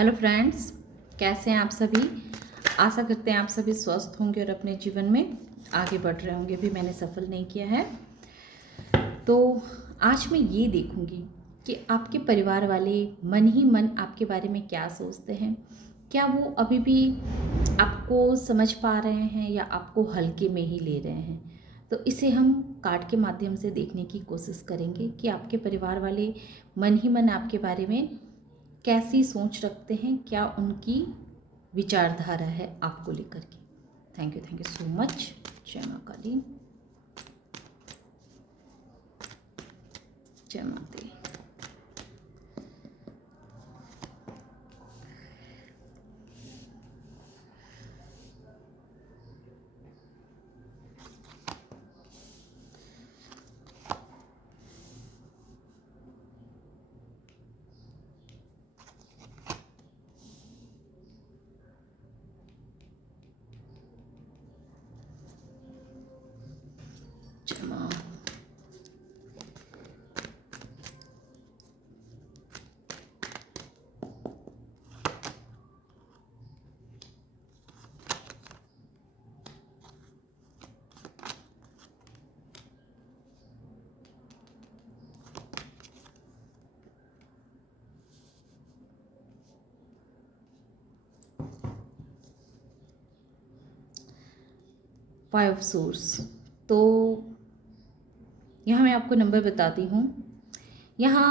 Hello friends, कैसे हैं आप सभी। आशा करते हैं आप सभी स्वस्थ होंगे और अपने जीवन में आगे बढ़ रहे होंगे। भी मैंने सफल नहीं किया है तो आज मैं ये देखूंगी कि आपके परिवार वाले मन ही मन आपके बारे में क्या सोचते हैं। क्या वो अभी भी आपको समझ पा रहे हैं या आपको हल्के में ही ले रहे हैं। तो इसे हम कार्ड के माध्यम से देखने की कोशिश करेंगे कि आपके परिवार वाले मन ही मन आपके बारे में कैसी सोच रखते हैं, क्या उनकी विचारधारा है आपको लेकर के। Thank you so much. जय माँ काली, जय माता दी। जय माँ। 5 ऑफ सोर्स। तो यहाँ मैं आपको नंबर बताती हूँ। यहाँ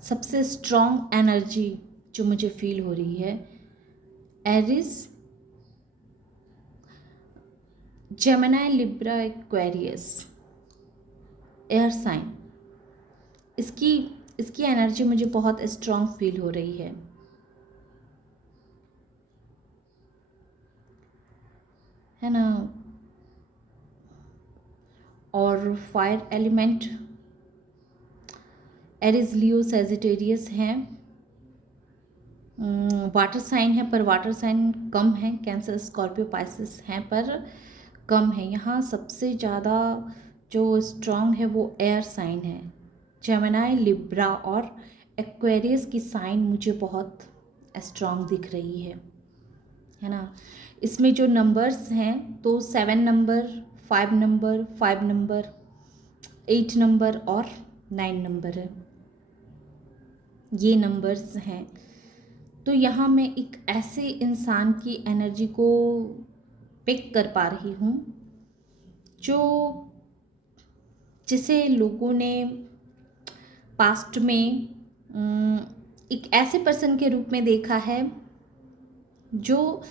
सबसे स्ट्रॉन्ग एनर्जी जो मुझे फील हो रही है, Aries, Gemini, Libra, Aquarius, air sign. इसकी इसकी एनर्जी मुझे बहुत स्ट्रॉन्ग फील हो रही है ना। और फायर एलिमेंट एरिस, लियो, सेजिटेरियस हैं। वाटर साइन है पर वाटर साइन कम है। कैंसर, स्कॉर्पियो, पाइसिस हैं पर कम है। यहाँ सबसे ज़्यादा जो स्ट्रॉन्ग है वो एयर साइन है। जेमिनी, लिब्रा और एक्वेरियस की साइन मुझे बहुत स्ट्रॉन्ग दिख रही है ना। इसमें जो नंबर्स हैं तो 7 नंबर, 5 नंबर, 5 नंबर, 8 नंबर और 9 नंबर है, ये नंबर्स हैं। तो यहाँ मैं एक ऐसे इंसान की एनर्जी को पिक कर पा रही हूँ जो जिसे लोगों ने पास्ट में एक ऐसे पर्सन के रूप में देखा है जो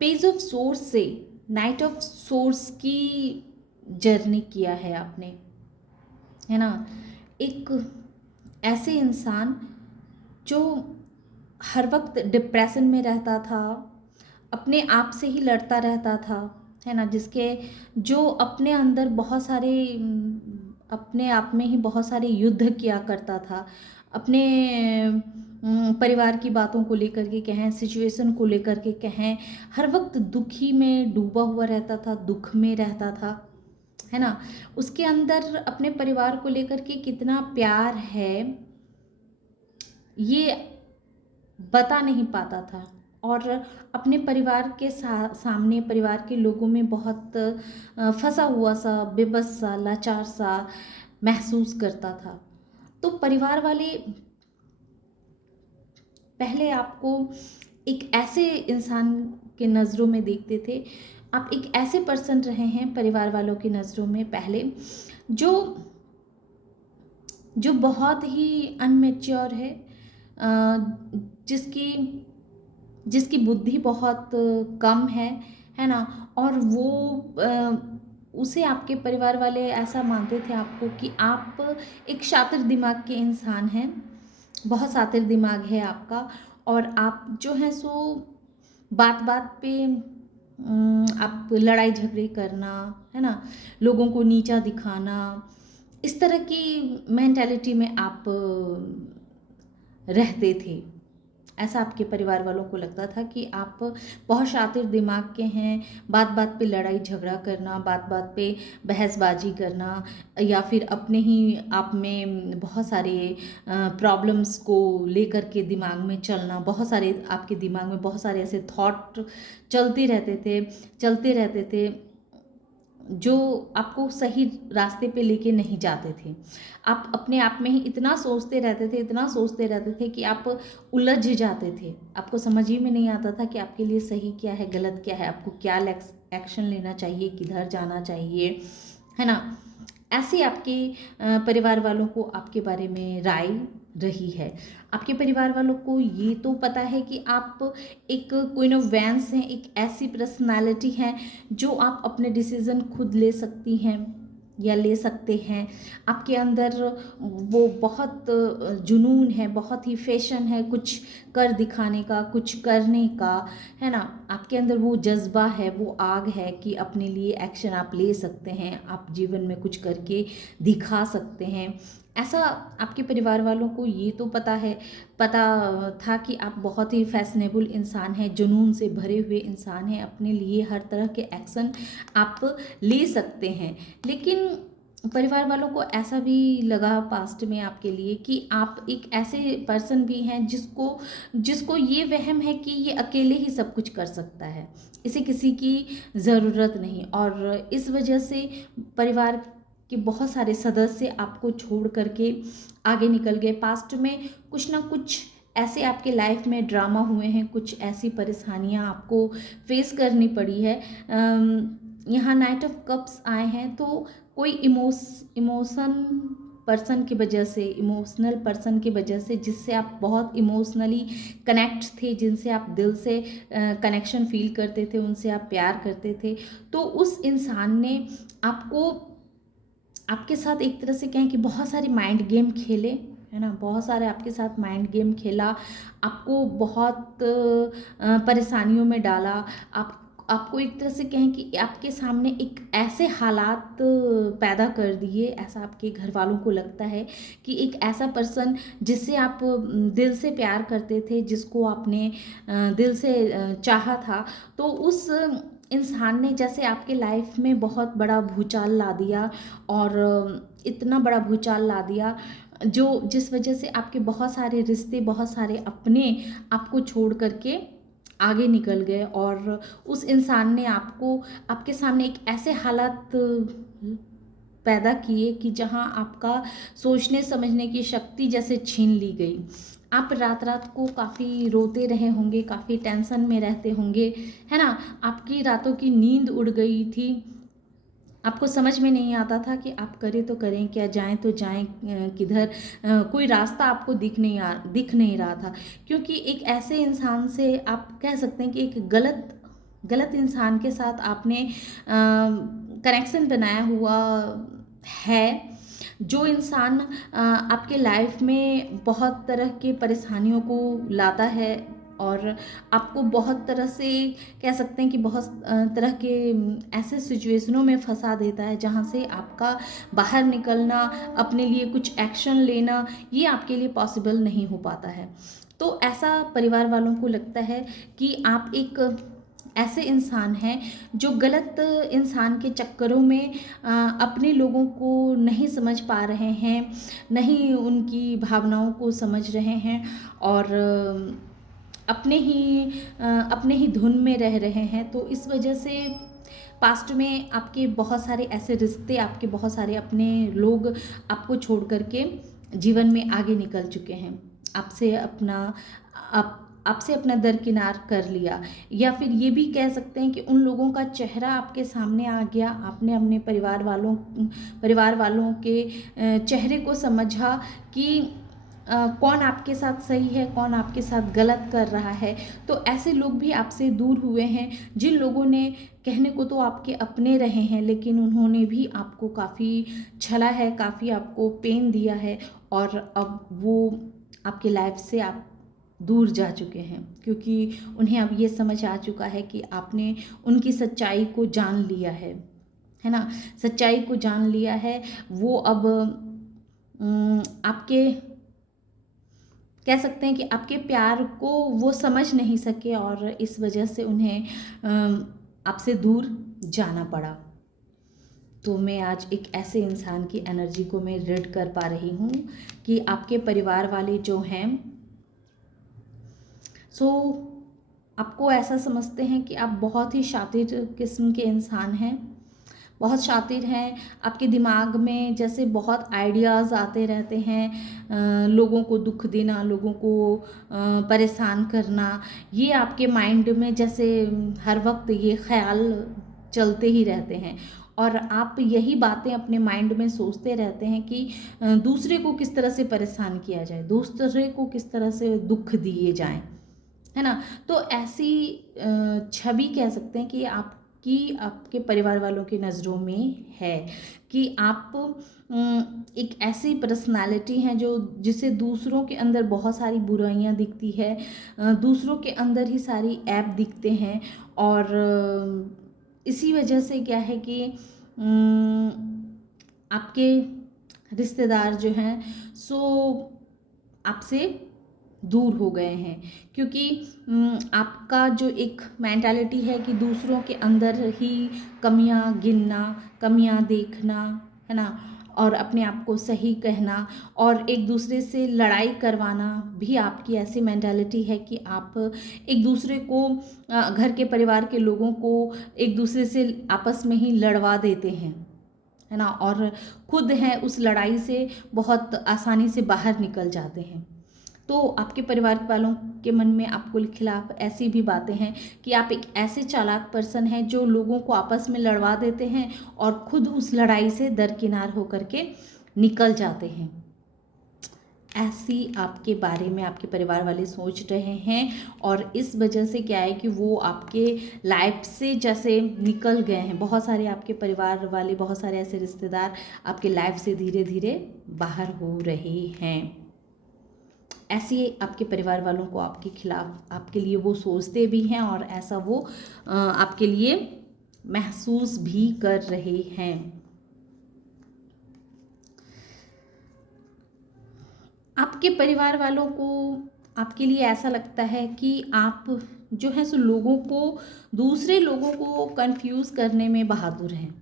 पेज ऑफ सोर्स से नाइट ऑफ सोर्स की जर्नी किया है आपने, है ना। एक ऐसे इंसान जो हर वक्त डिप्रेशन में रहता था, अपने आप से ही लड़ता रहता था, है ना। जो अपने अंदर बहुत सारे अपने आप में ही बहुत सारे युद्ध किया करता था। अपने परिवार की बातों को लेकर के कहें, सिचुएशन को लेकर के कहें, हर वक्त दुखी में डूबा हुआ रहता था, दुख में रहता था, है ना। उसके अंदर अपने परिवार को लेकर के कितना प्यार है ये बता नहीं पाता था और अपने परिवार के सामने, परिवार के लोगों में बहुत फंसा हुआ सा, बेबस सा, लाचार सा महसूस करता था। तो परिवार वाले पहले आपको एक ऐसे इंसान के नज़रों में देखते थे। आप एक ऐसे पर्सन रहे हैं परिवार वालों की नज़रों में पहले जो जो बहुत ही अनमेच्योर है, जिसकी जिसकी बुद्धि बहुत कम है ना। और वो उसे आपके परिवार वाले ऐसा मानते थे आपको कि आप एक शातिर दिमाग के इंसान हैं, बहुत शातिर दिमाग है आपका। और आप जो हैं सो बात बात पे आप लड़ाई झगड़े करना, है ना, लोगों को नीचा दिखाना, इस तरह की मेंटालिटी में आप रहते थे। ऐसा आपके परिवार वालों को लगता था कि आप बहुत शातिर दिमाग के हैं, बात बात पे लड़ाई झगड़ा करना, बात बात पे बहसबाजी करना, या फिर अपने ही आप में बहुत सारे प्रॉब्लम्स को लेकर के दिमाग में चलना, बहुत सारे आपके दिमाग में बहुत सारे ऐसे थॉट चलते रहते थे जो आपको सही रास्ते पे लेके नहीं जाते थे। आप अपने आप में ही इतना सोचते रहते थे कि आप उलझ जाते थे। आपको समझ ही में नहीं आता था कि आपके लिए सही क्या है, गलत क्या है, आपको क्या एक्शन लेना चाहिए, किधर जाना चाहिए, है ना। ऐसे आपके परिवार वालों को आपके बारे में राय रही है। आपके परिवार वालों को ये तो पता है कि आप एक क्वीन ऑफ वैंस हैं, एक ऐसी पर्सनालिटी हैं जो आप अपने डिसीज़न खुद ले सकती हैं या ले सकते हैं। आपके अंदर वो बहुत जुनून है, बहुत ही फैशन है कुछ कर दिखाने का, कुछ करने का, है ना। आपके अंदर वो जज्बा है, वो आग है कि अपने लिए एक्शन आप ले सकते हैं, आप जीवन में कुछ करके दिखा सकते हैं। ऐसा आपके परिवार वालों को ये तो पता था कि आप बहुत ही फैशनेबल इंसान हैं, जुनून से भरे हुए इंसान हैं, अपने लिए हर तरह के एक्शन आप ले सकते हैं। लेकिन परिवार वालों को ऐसा भी लगा पास्ट में आपके लिए कि आप एक ऐसे पर्सन भी हैं जिसको जिसको ये वहम है कि ये अकेले ही सब कुछ कर सकता है, इसे किसी की ज़रूरत नहीं। और इस वजह से परिवार के बहुत सारे सदस्य आपको छोड़ करके आगे निकल गए। पास्ट में कुछ ना कुछ ऐसे आपके लाइफ में ड्रामा हुए हैं, कुछ ऐसी परेशानियां आपको फेस करनी पड़ी है। यहाँ नाइट ऑफ कप्स आए हैं तो कोई इमोशनल पर्सन की वजह से जिससे आप बहुत इमोशनली कनेक्ट थे, जिनसे आप दिल से कनेक्शन फील करते थे, उनसे आप प्यार करते थे, तो उस इंसान ने आपको आपके साथ एक तरह से कहें कि बहुत सारे माइंड गेम खेले, है ना। बहुत सारे आपके साथ माइंड गेम खेला, आपको बहुत परेशानियों में डाला। आपको एक तरह से कहें कि आपके सामने एक ऐसे हालात पैदा कर दिए, ऐसा आपके घर वालों को लगता है कि एक ऐसा पर्सन जिससे आप दिल से प्यार करते थे, जिसको आपने दिल से चाहा था, तो उस इंसान ने जैसे आपके लाइफ में बहुत बड़ा भूचाल ला दिया। और इतना बड़ा भूचाल ला दिया जिस वजह से आपके बहुत सारे रिश्ते, बहुत सारे अपने आपको छोड़ करके आगे निकल गए। और उस इंसान ने आपके सामने एक ऐसे हालात पैदा किए कि जहां आपका सोचने समझने की शक्ति जैसे छीन ली गई। आप रात रात को काफ़ी रोते रहे होंगे, काफ़ी टेंशन में रहते होंगे, है ना। आपकी रातों की नींद उड़ गई थी, आपको समझ में नहीं आता था कि आप करें तो करें क्या, जाएं तो जाएं किधर। कोई रास्ता आपको दिख नहीं रहा था, क्योंकि एक ऐसे इंसान से आप कह सकते हैं कि एक गलत इंसान के साथ आपने कनेक्शन बनाया हुआ है। जो इंसान आपके लाइफ में बहुत तरह के परेशानियों को लाता है और आपको बहुत तरह से कह सकते हैं कि बहुत तरह के ऐसे सिचुएशनों में फंसा देता है जहाँ से आपका बाहर निकलना, अपने लिए कुछ एक्शन लेना, ये आपके लिए पॉसिबल नहीं हो पाता है। तो ऐसा परिवार वालों को लगता है कि आप एक ऐसे इंसान हैं जो गलत इंसान के चक्करों में अपने लोगों को नहीं समझ पा रहे हैं, नहीं उनकी भावनाओं को समझ रहे हैं, और अपने ही धुन में रह रहे हैं। तो इस वजह से पास्ट में आपके बहुत सारे ऐसे रिश्ते, आपके बहुत सारे अपने लोग आपको छोड़ करके जीवन में आगे निकल चुके हैं, आपसे अपना दरकिनार कर लिया। या फिर ये भी कह सकते हैं कि उन लोगों का चेहरा आपके सामने आ गया, आपने अपने परिवार वालों के चेहरे को समझा कि कौन आपके साथ सही है, कौन आपके साथ गलत कर रहा है। तो ऐसे लोग भी आपसे दूर हुए हैं, जिन लोगों ने कहने को तो आपके अपने रहे हैं, लेकिन उन्होंने भी आपको काफ़ी छला है, काफ़ी आपको पेन दिया है, और अब वो आपके लाइफ से आप दूर जा चुके हैं, क्योंकि उन्हें अब ये समझ आ चुका है कि आपने उनकी सच्चाई को जान लिया है ना। सच्चाई को जान लिया है। वो अब आपके कह सकते हैं कि आपके प्यार को वो समझ नहीं सके और इस वजह से उन्हें आपसे दूर जाना पड़ा। तो मैं आज एक ऐसे इंसान की एनर्जी को मैं रीड कर पा रही हूँ कि आपके परिवार वाले जो हैं सो आपको ऐसा समझते हैं कि आप बहुत ही शातिर किस्म के इंसान हैं, बहुत शातिर हैं। आपके दिमाग में जैसे बहुत आइडियाज़ आते रहते हैं, लोगों को दुख देना, लोगों को परेशान करना, ये आपके माइंड में जैसे हर वक्त ये ख्याल चलते ही रहते हैं और आप यही बातें अपने माइंड में सोचते रहते हैं कि दूसरे को किस तरह से परेशान किया जाए, दूसरे को किस तरह से दुख दिए जाएं, है ना। तो ऐसी छवि कह सकते हैं कि आपके परिवार वालों की नज़रों में है कि आप एक ऐसी पर्सनालिटी हैं जो जिसे दूसरों के अंदर बहुत सारी बुराइयां दिखती है, दूसरों के अंदर ही सारी ऐप दिखते हैं और इसी वजह से क्या है कि आपके रिश्तेदार जो हैं सो आपसे दूर हो गए हैं क्योंकि आपका जो एक मेंटालिटी है कि दूसरों के अंदर ही कमियां गिनना, कमियां देखना, है ना, और अपने आप को सही कहना और एक दूसरे से लड़ाई करवाना भी आपकी ऐसी मेंटालिटी है कि आप एक दूसरे को घर के परिवार के लोगों को एक दूसरे से आपस में ही लड़वा देते हैं, है ना, और खुद हैं उस लड़ाई से बहुत आसानी से बाहर निकल जाते हैं। तो आपके परिवार वालों के मन में आपको खिलाफ ऐसी भी बातें हैं कि आप एक ऐसे चालाक पर्सन हैं जो लोगों को आपस में लड़वा देते हैं और खुद उस लड़ाई से दरकिनार होकर के निकल जाते हैं। ऐसी आपके बारे में आपके परिवार वाले सोच रहे हैं और इस वजह से क्या है कि वो आपके लाइफ से जैसे निकल गए हैं। बहुत सारे आपके परिवार वाले, बहुत सारे ऐसे रिश्तेदार आपके लाइफ से धीरे धीरे बाहर हो रहे हैं। ऐसे आपके परिवार वालों को आपके खिलाफ, आपके लिए वो सोचते भी हैं और ऐसा वो आपके लिए महसूस भी कर रहे हैं। आपके परिवार वालों को आपके लिए ऐसा लगता है कि आप जो है सो दूसरे लोगों को कंफ्यूज करने में बहादुर हैं।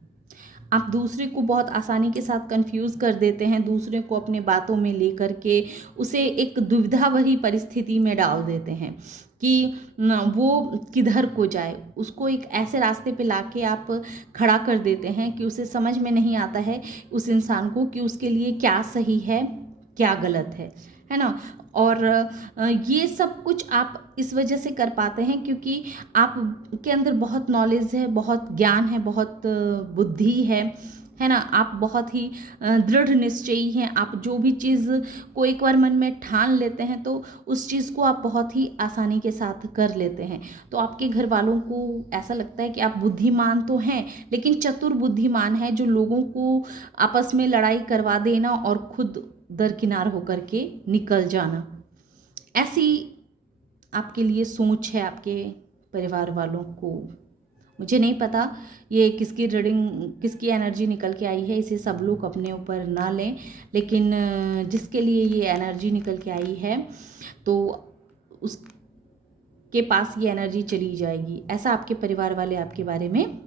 आप दूसरे को बहुत आसानी के साथ कंफ्यूज कर देते हैं, दूसरे को अपने बातों में लेकर के उसे एक दुविधा भरी परिस्थिति में डाल देते हैं कि वो किधर को जाए। उसको एक ऐसे रास्ते पे लाके आप खड़ा कर देते हैं कि उसे समझ में नहीं आता है उस इंसान को कि उसके लिए क्या सही है क्या गलत है ना। और ये सब कुछ आप इस वजह से कर पाते हैं क्योंकि आप के अंदर बहुत नॉलेज है, बहुत ज्ञान है, बहुत बुद्धि है ना। आप बहुत ही दृढ़ निश्चयी हैं। आप जो भी चीज़ को एक बार मन में ठान लेते हैं तो उस चीज़ को आप बहुत ही आसानी के साथ कर लेते हैं। तो आपके घर वालों को ऐसा लगता है कि आप बुद्धिमान तो हैं लेकिन चतुर बुद्धिमान है जो लोगों को आपस में लड़ाई करवा देना और खुद दरकिनार होकर के निकल जाना, ऐसी आपके लिए सोच है आपके परिवार वालों को। मुझे नहीं पता ये किसकी रीडिंग, किसकी एनर्जी निकल के आई है, इसे सब लोग अपने ऊपर ना लें, लेकिन जिसके लिए ये एनर्जी निकल के आई है तो उसके पास ये एनर्जी चली जाएगी, ऐसा आपके परिवार वाले आपके बारे में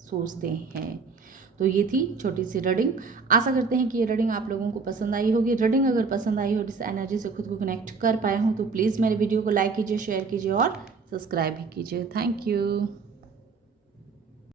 सोचते हैं। तो ये थी छोटी सी रीडिंग। आशा करते हैं कि ये रीडिंग आप लोगों को पसंद आई होगी। रीडिंग अगर पसंद आई हो, इस एनर्जी से खुद को कनेक्ट कर पाए हों तो प्लीज़ मेरे वीडियो को लाइक कीजिए, शेयर कीजिए और सब्सक्राइब भी कीजिए। Thank you.